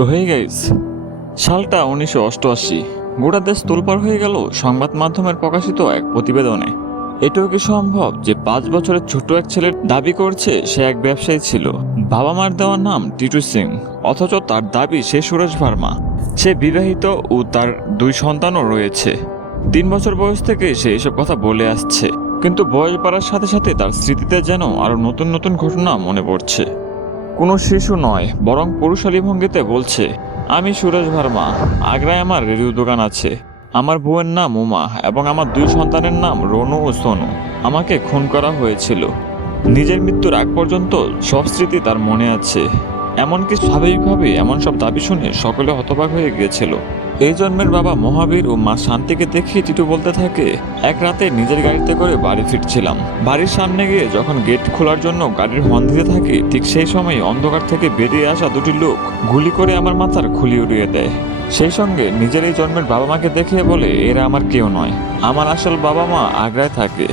তো হয়ে গেছে। সালটা উনিশশো অষ্টআশি। গোটা দেশ তোলপাড় হয়ে গেল সংবাদ মাধ্যমের প্রকাশিত এক প্রতিবেদনে। এটাও কি সম্ভব যে পাঁচ বছরের ছোট এক ছেলের দাবি করছে সে এক ব্যবসায়ী ছিল? বাবা মার দেওয়ার নাম টিটু সিং, অথচ তার দাবি সে সুরেশ ভার্মা। সে বিবাহিত ও তার দুই সন্তানও রয়েছে। তিন বছর বয়স থেকে সে এসব কথা বলে আসছে। কিন্তু বয়স বাড়ার সাথে সাথে তার স্মৃতিতে যেন আরও নতুন নতুন ঘটনা মনে পড়ছে। কোনো শিশু নয়, বরং পুরুষালী ভঙ্গিতে বলছে, আমি সুরেশ ভার্মা, আগ্রায় আমার রেডিও দোকান আছে। আমার বউয়ের নাম উমা এবং আমার দুই সন্তানের নাম রনু ও সোনু। আমাকে খুন করা হয়েছিল। নিজের মৃত্যুর আগ পর্যন্ত সব স্মৃতি তার মনে আছে। এমনকি স্বাভাবিকভাবে এমন সব দাবি শুনে সকলে হতবাক হয়ে গিয়েছিল। এই জন্মের বাবা মহাবীর ও মা শান্তিকে দেখে টিটু বলতে থাকে, এক রাতে নিজের গাড়িতে করে বাড়ি ফিরছিলাম। বাড়ির সামনে গিয়ে যখন গেট খোলার জন্য গাড়ির হর্ন দিতে থাকি, ঠিক সেই সময় অন্ধকার থেকে বেরিয়ে আসা দুটি লোক গুলি করে আমার মাথার খুলি উড়িয়ে দেয়। সেই সঙ্গে নিজের এই জন্মের বাবা মাকে দেখে বলে, এরা আমার কেউ নয়। আমার আসল বাবা মা আগ্রায় থাকে।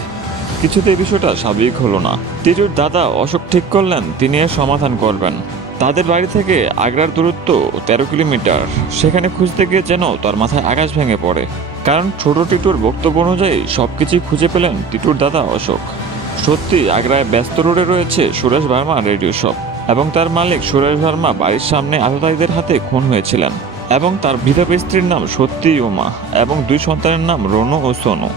কিছুতেই বিষয়টা স্বাভাবিক হলো না। টিটুর দাদা অশোক ঠিক করলেন, তিনি এর সমাধান করবেন। তাদের বাড়ি থেকে আগ্রার দূরত্ব তেরো কিলোমিটার। সেখানে খুঁজতে গিয়ে যেন তার মাথায় আকাশ ভেঙে পড়ে। কারণ ছোট টিটুর বক্তব্য অনুযায়ী সব কিছুই খুঁজে পেলেন টিটুর দাদা অশোক। সত্যি আগ্রায় ব্যস্ত রোডে রয়েছে সুরেশ ভার্মা রেডিও শপ এবং তার মালিক সুরেশ ভার্মা বাড়ির সামনে আততায়ীদের হাতে খুন হয়েছিলেন এবং তার বিধবা স্ত্রীর নাম সত্যি উমা এবং দুই সন্তানের নাম রনু ও সোনু।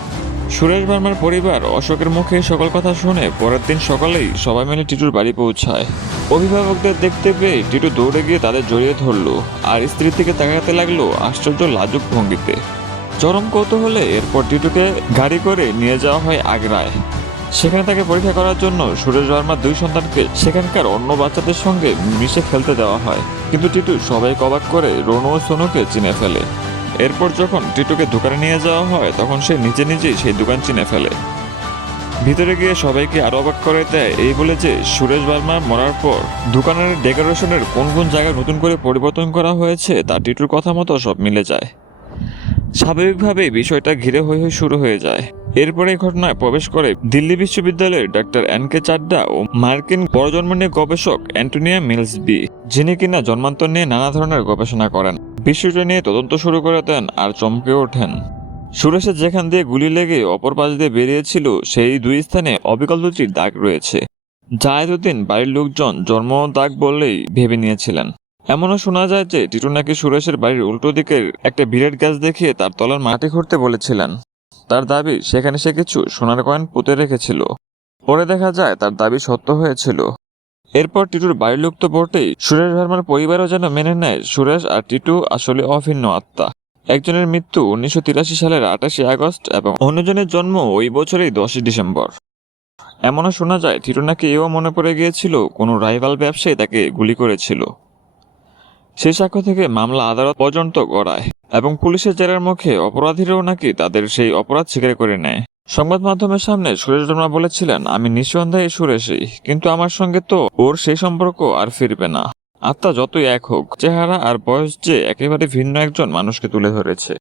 সুরেশ ভার্মার পরিবার অশোকের মুখে সকল কথা শুনে পরের দিন সকালেই সবাই মিলে টিটুর বাড়ি পৌঁছায়। অভিভাবকদের দেখতে পেয়ে টিটু দৌড়ে গিয়ে তাদের জড়িয়ে ধরলো, আর স্ত্রীর দিকে তাকাতে লাগল আশ্চর্য লাজুক ভঙ্গিতে। চরম কৌতূহলে এরপর টিটুকে গাড়ি করে নিয়ে যাওয়া হয় আগ্রায়। সেখানে তাকে পরীক্ষা করার জন্য সুরেশ ভার্মার দুই সন্তানকে সেখানকার অন্য বাচ্চাদের সঙ্গে মিশে খেলতে দেওয়া হয়। কিন্তু টিটু সবাই কবাক করে রনু ও সোনুকে চিনে ফেলে। এরপর যখন টিটুকে দোকানে নিয়ে যাওয়া হয়, তখন সে নিজে নিজেই সেই দোকান চিনে ফেলে। ভিতরে গিয়ে সবাইকে আরও অবাক করে দেয় এই বলে যে, সুরেশ বার্মা মরার পর দোকানের ডেকোরেশনের কোন কোন জায়গায় নতুন করে পরিবর্তন করা হয়েছে, তা টিটুর কথা মতো সব মিলে যায়। স্বাভাবিকভাবেই বিষয়টা ঘিরে হয়ে হয়ে শুরু হয়ে যায়। এরপরে ঘটনায় প্রবেশ করে দিল্লি বিশ্ববিদ্যালয়ের ডক্টর এন কে চাড্ডা ও মার্কিন পরজন্ম নিয়ে গবেষক অ্যান্টোনিয়া মিলস বি যিনি কিনা জন্মান্তর নিয়ে নানা ধরনের গবেষণা করেন। বিষয়টা নিয়ে তদন্ত শুরু করে দেন আর চমকে ওঠেন। সুরেশের যেখান দিয়ে গুলি লেগে অপর পাশ দিয়ে বেরিয়েছিল, সেই দুই স্থানে অবিকল দুটির দাগ রয়েছে। যা এতদিন বাড়ির লোকজন জন্ম দাগ বললেই ভেবে নিয়েছিলেন। এমনও শোনা যায় যে, টিটু নাকি সুরেশের বাড়ির উল্টো দিকের একটা বিরাট গাছ দেখিয়ে তার তলার মাটি খুঁড়তে বলেছিলেন। তার দাবি, সেখানে সে কিছু সোনার কয়েন পুঁতে রেখেছিল। পরে দেখা যায়, তার দাবি সত্য হয়েছিল। এরপর টিটুর বাড়ির লোক তো বটেই। সুরেশ ভার্মার পরিবারও যেন মেনে নেয়, সুরেশ আর টিটু আসলে অভিন্ন আত্মা। একজনের মৃত্যু উনিশশো তিরাশি সালের আঠাশে আগস্ট এবং অন্যজনের জন্ম ওই বছরেই দশই ডিসেম্বর। এমনও শোনা যায়, টিটু নাকি এও মনে পড়ে গিয়েছিল, কোনো রাইভাল ব্যবসায়ী তাকে গুলি করেছিল। সে সাক্ষ্য থেকে মামলা আদালত পর্যন্ত গড়ায় এবং পুলিশের জেরার মুখে অপরাধীরাও নাকি তাদের সেই অপরাধ স্বীকার করে নেয়। সংবাদ মাধ্যমের সামনে সুরেশ বর্মা বলেছিলেন, আমি নিঃসন্দেহে সুরেশই কিন্তু আমার সঙ্গে তো ওর সেই সম্পর্ক আর ফিরবে না। আত্মা যতই এক হোক, চেহারা আর বয়স যে একেবারে ভিন্ন একজন মানুষকে তুলে ধরেছে।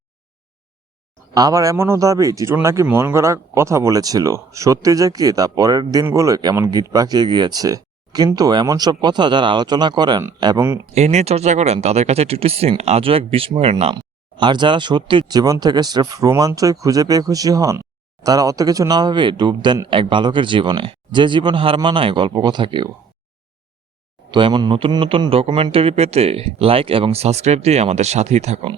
আবার এমনও দাবি টিটুর নাকি মন গড়া কথা বলেছিল। সত্যি যে কি, তা পরের দিনগুলো কেমন গিট পাকিয়ে গিয়েছে। কিন্তু এমন সব কথা যারা আলোচনা করেন এবং এ নিয়ে চর্চা করেন, তাদের কাছে টিটু সিং আজও এক বিস্ময়ের নাম। আর যারা সত্যি জীবন থেকে স্রেফ রোমাঞ্চই খুঁজে পেয়ে খুশি হন তারা অত কিছু না ভেবে ডুব দেন এক বালকের জীবনে, যে জীবন হার মানায় গল্প কথা কেউ তো এমন নতুন নতুন ডকুমেন্টারি পেতে লাইক এবং সাবস্ক্রাইব দিয়ে আমাদের সাথেই থাকুন।